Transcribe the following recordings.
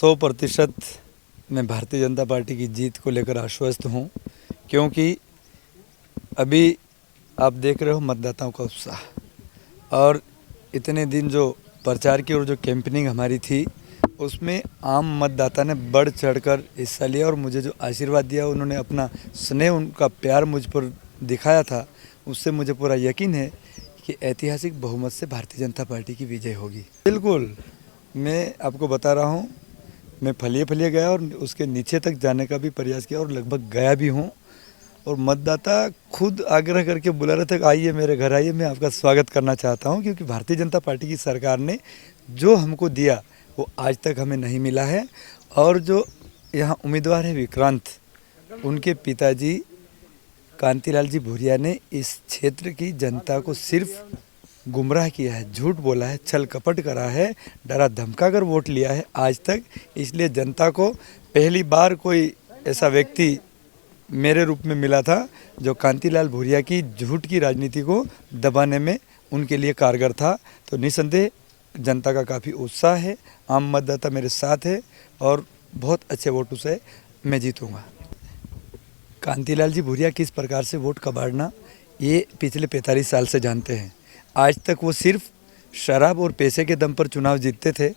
100% मैं भारतीय जनता पार्टी की जीत को लेकर आश्वस्त हूँ, क्योंकि अभी आप देख रहे हो मतदाताओं का उत्साह और इतने दिन जो प्रचार की और जो कैंपेनिंग हमारी थी उसमें आम मतदाता ने बढ़ चढ़कर हिस्सा लिया और मुझे जो आशीर्वाद दिया, उन्होंने अपना स्नेह, उनका प्यार मुझ पर दिखाया था। उससे मुझे पूरा यकीन है कि ऐतिहासिक बहुमत से भारतीय जनता पार्टी की विजय होगी। बिल्कुल, मैं आपको बता रहा हूँ, मैं फलिए गया और उसके नीचे तक जाने का भी प्रयास किया और लगभग गया भी हूँ। और मतदाता खुद आग्रह करके बुला रहे थे कि आइए मेरे घर आइए, मैं आपका स्वागत करना चाहता हूँ, क्योंकि भारतीय जनता पार्टी की सरकार ने जो हमको दिया वो आज तक हमें नहीं मिला है। और जो यहाँ उम्मीदवार है विक्रांत, उनके पिताजी कांतिलाल जी भूरिया ने इस क्षेत्र की जनता को सिर्फ गुमराह किया है, झूठ बोला है, छल कपट करा है, डरा धमका कर वोट लिया है आज तक। इसलिए जनता को पहली बार कोई ऐसा व्यक्ति मेरे रूप में मिला था जो कांतिलाल भूरिया की झूठ की राजनीति को दबाने में उनके लिए कारगर था। तो निसंदेह जनता का काफ़ी उत्साह है, आम मतदाता मेरे साथ है और बहुत अच्छे वोटों से मैं जीतूंगा। कांतिलाल जी भूरिया किस प्रकार से वोट कबाड़ना, ये पिछले 45 साल से जानते हैं। आज तक वो सिर्फ शराब और पैसे के दम पर चुनाव जीतते थे।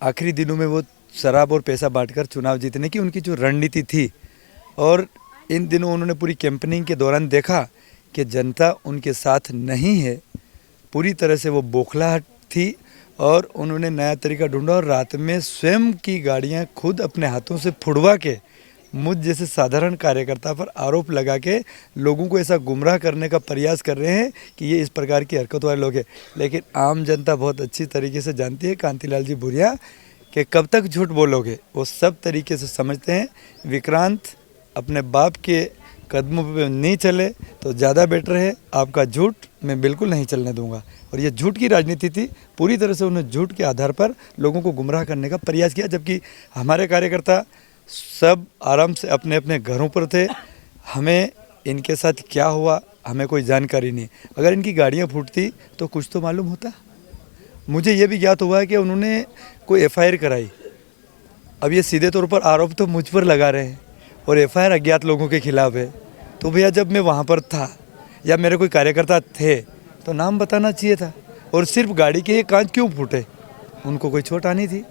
आखिरी दिनों में वो शराब और पैसा बांटकर चुनाव जीतने की उनकी जो रणनीति थी, और इन दिनों उन्होंने पूरी कैंपेनिंग के दौरान देखा कि जनता उनके साथ नहीं है, पूरी तरह से वो बौखलाहट थी और उन्होंने नया तरीका ढूंढा और रात में स्वयं की गाड़ियां खुद अपने हाथों से फुड़वा के मुझ जैसे साधारण कार्यकर्ता पर आरोप लगा के लोगों को ऐसा गुमराह करने का प्रयास कर रहे हैं कि ये इस प्रकार की हरकत वाले लोग हैं। लेकिन आम जनता बहुत अच्छी तरीके से जानती है कांतिलाल जी भूरिया कि कब तक झूठ बोलोगे, वो सब तरीके से समझते हैं। विक्रांत अपने बाप के कदमों पे नहीं चले तो ज़्यादा बेटर है। आपका झूठ मैं बिल्कुल नहीं चलने दूंगा। और ये झूठ की राजनीति थी, पूरी तरह से उन्होंने झूठ के आधार पर लोगों को गुमराह करने का प्रयास किया, जबकि हमारे कार्यकर्ता सब आराम से अपने अपने घरों पर थे। हमें इनके साथ क्या हुआ हमें कोई जानकारी नहीं। अगर इनकी गाड़ियाँ फूटती तो कुछ तो मालूम होता। मुझे ये भी ज्ञात हुआ है कि उन्होंने कोई FIR कराई। अब ये सीधे तौर पर आरोप तो मुझ पर लगा रहे हैं और FIR अज्ञात लोगों के खिलाफ है। तो भैया जब मैं वहाँ पर था या मेरे कोई कार्यकर्ता थे तो नाम बताना चाहिए था। और सिर्फ गाड़ी के ये कांच क्यों फूटे, उनको कोई चोट आनी थी।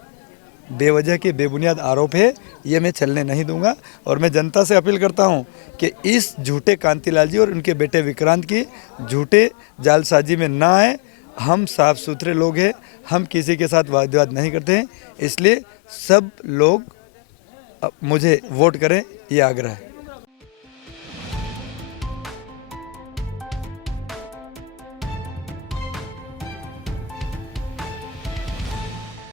बेवजह के बेबुनियाद आरोप है, ये मैं चलने नहीं दूंगा। और मैं जनता से अपील करता हूं कि इस झूठे कांतिलाल जी और उनके बेटे विक्रांत की झूठे जालसाजी में ना आए। हम साफ सुथरे लोग हैं, हम किसी के साथ वाद विवाद नहीं करते हैं, इसलिए सब लोग मुझे वोट करें, ये आग्रह है।